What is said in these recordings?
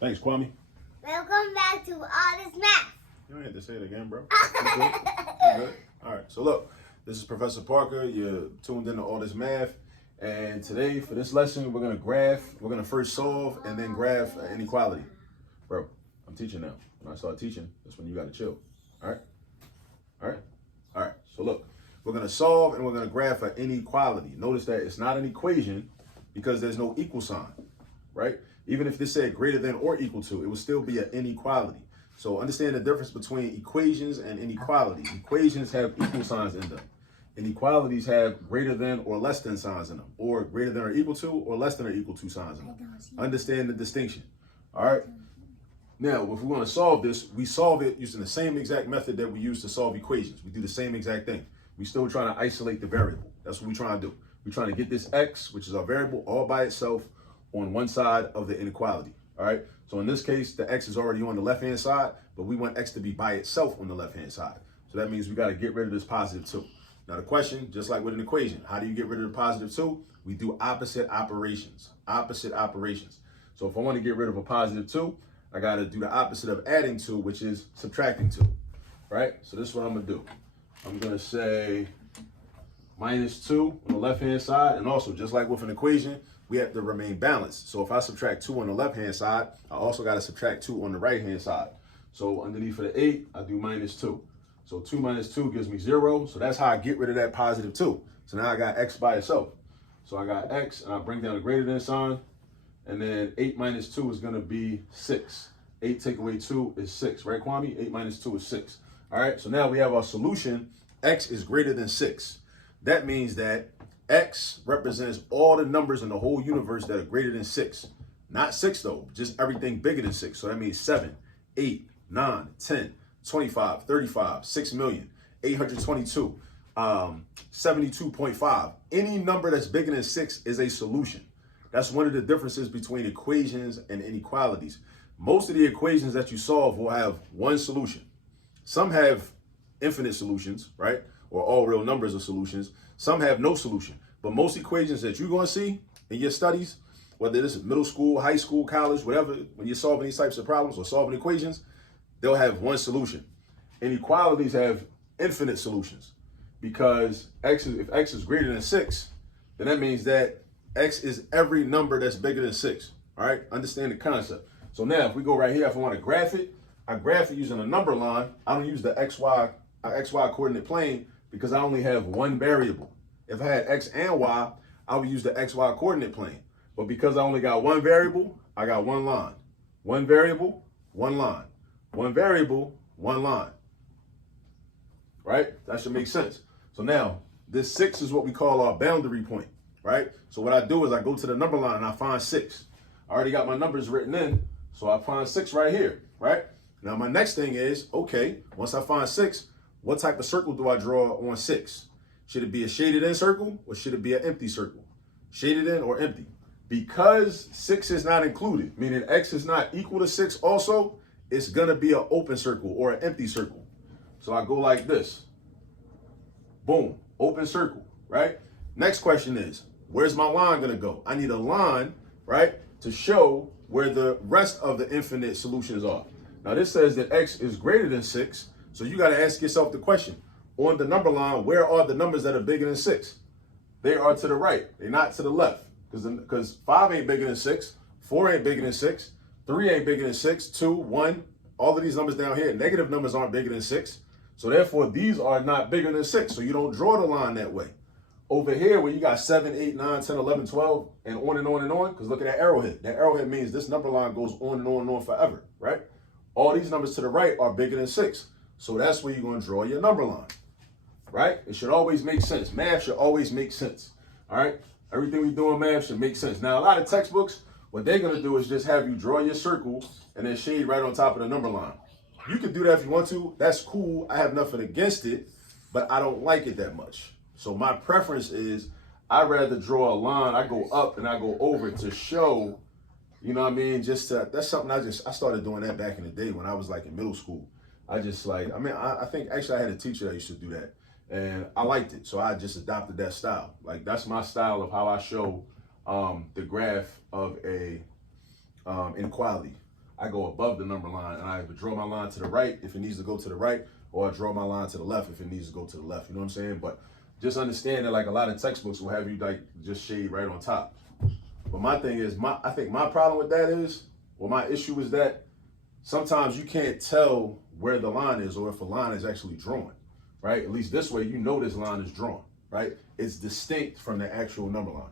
Thanks, Kwame. Welcome back to All This Math. You don't have to say it again, bro. You good? You good? All right. So look, this is Professor Parker. You're tuned into All This Math. And today, for this lesson, we're going to graph. We're going to first solve and then graph inequality. Bro, I'm teaching now. When I start teaching, that's when you got to chill. All right? All right? All right. So look, we're going to solve and we're going to graph an inequality. Notice that it's not an equation because there's no equal sign, right? Even if this said greater than or equal to, it would still be an inequality. So understand the difference between equations and inequalities. Equations have equal signs in them. Inequalities have greater than or less than signs in them, or greater than or equal to or less than or equal to signs in them. Understand the distinction. All right. Now, if we want to solve this, we solve it using the same exact method that we use to solve equations. We do the same exact thing. We still trying to isolate the variable. That's what we're trying to do. We're trying to get this x, which is our variable, all by itself on one side of the inequality. All right. So in this case, the x is already on the left-hand side, but we want x to be by itself on the left-hand side. So that means we got to get rid of this positive 2. Now the question, just like with an equation, how do you get rid of the positive 2? We do opposite operations. Opposite operations. So if I want to get rid of a positive 2, I got to do the opposite of adding 2, which is subtracting 2. Right? So this is what I'm going to do. I'm going to say minus 2 on the left-hand side. And also, just like with an equation, we have to remain balanced. So if I subtract 2 on the left-hand side, I also got to subtract 2 on the right-hand side. So underneath of the 8, I do minus 2. So 2 minus 2 gives me 0. So that's how I get rid of that positive 2. So now I got x by itself. So I got x, and I bring down the greater than sign. And then 8 minus 2 is going to be 6. 8 take away 2 is 6, right, Kwame? 8 minus 2 is 6. All right, so now we have our solution. X is greater than 6. That means that x represents all the numbers in the whole universe that are greater than 6. Not 6, though, just everything bigger than 6. So that means 7, 8, 9, 10, 25, 35, 6 million, 822, 72.5. Any number that's bigger than 6 is a solution. That's one of the differences between equations and inequalities. Most of the equations that you solve will have one solution. Some have infinite solutions, right? Or all real numbers are solutions. Some have no solution. But most equations that you're going to see in your studies, whether this is middle school, high school, college, whatever, when you're solving these types of problems or solving equations, they'll have one solution. Inequalities have infinite solutions because if x is greater than 6, then that means that x is every number that's bigger than 6. All right, understand the concept. So now if we go right here, if I want to graph it, I graph it using a number line. I don't use the xy coordinate plane because I only have one variable. If I had x and y, I would use the xy coordinate plane. But because I only got one variable, I got one line. One variable, one line. One variable, one line. Right? That should make sense. So now, this 6 is what we call our boundary point. Right? So what I do is I go to the number line and I find 6. I already got my numbers written in, so I find 6 right here. Right? Now my next thing is, okay, once I find 6, what type of circle do I draw on 6? Should it be a shaded in circle or should it be an empty circle? Shaded in or empty? Because 6 is not included, meaning x is not equal to 6 also, it's going to be an open circle or an empty circle. So I go like this. Boom, open circle, right? Next question is, where's my line going to go? I need a line, right, to show where the rest of the infinite solutions are. Now this says that x is greater than 6, so you got to ask yourself the question. On the number line, where are the numbers that are bigger than 6? They are to the right. They're not to the left. Because 5 ain't bigger than 6, 4 ain't bigger than 6, 3 ain't bigger than 6, 2, 1. All of these numbers down here, negative numbers aren't bigger than 6. So therefore, these are not bigger than 6. So you don't draw the line that way. Over here, where you got 7, 8, 9, 10, 11, 12, and on and on and on, because look at that arrowhead. That arrowhead means this number line goes on and on and on forever, right? All these numbers to the right are bigger than 6. So that's where you're going to draw your number line, right? It should always make sense. Math should always make sense, all right? Everything we do in math should make sense. Now, a lot of textbooks, what they're going to do is just have you draw your circle and then shade right on top of the number line. You can do that if you want to. That's cool. I have nothing against it, but I don't like it that much. So my preference is I'd rather draw a line. I go up and I go over to show, you know what I mean? That's something I started doing that back in the day when I was like in middle school. I think actually I had a teacher that used to do that. And I liked it, so I just adopted that style. Like, that's my style of how I show the graph of a inequality. I go above the number line and I either draw my line to the right if it needs to go to the right, or I draw my line to the left if it needs to go to the left. You know what I'm saying? But just understand that like a lot of textbooks will have you like just shade right on top. But my thing is, I think my problem with that is, well, my issue is that sometimes you can't tell where the line is or if a line is actually drawn, right? At least this way, you know this line is drawn, right? It's distinct from the actual number line.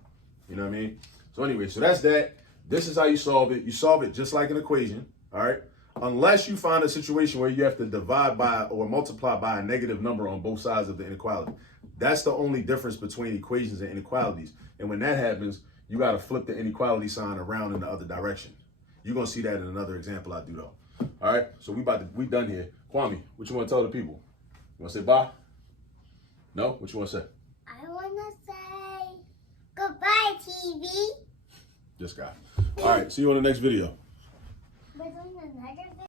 You know what I mean? So anyway, so that's that. This is how you solve it. You solve it just like an equation, all right? Unless you find a situation where you have to divide by or multiply by a negative number on both sides of the inequality. That's the only difference between equations and inequalities. And when that happens, you got to flip the inequality sign around in the other direction. You're going to see that in another example I do though. All right, so we done here. Kwame, what you want to tell the people? You want to say bye? No? What you want to say? I want to say goodbye, TV. This guy. All right, see you on the next video. But on another video.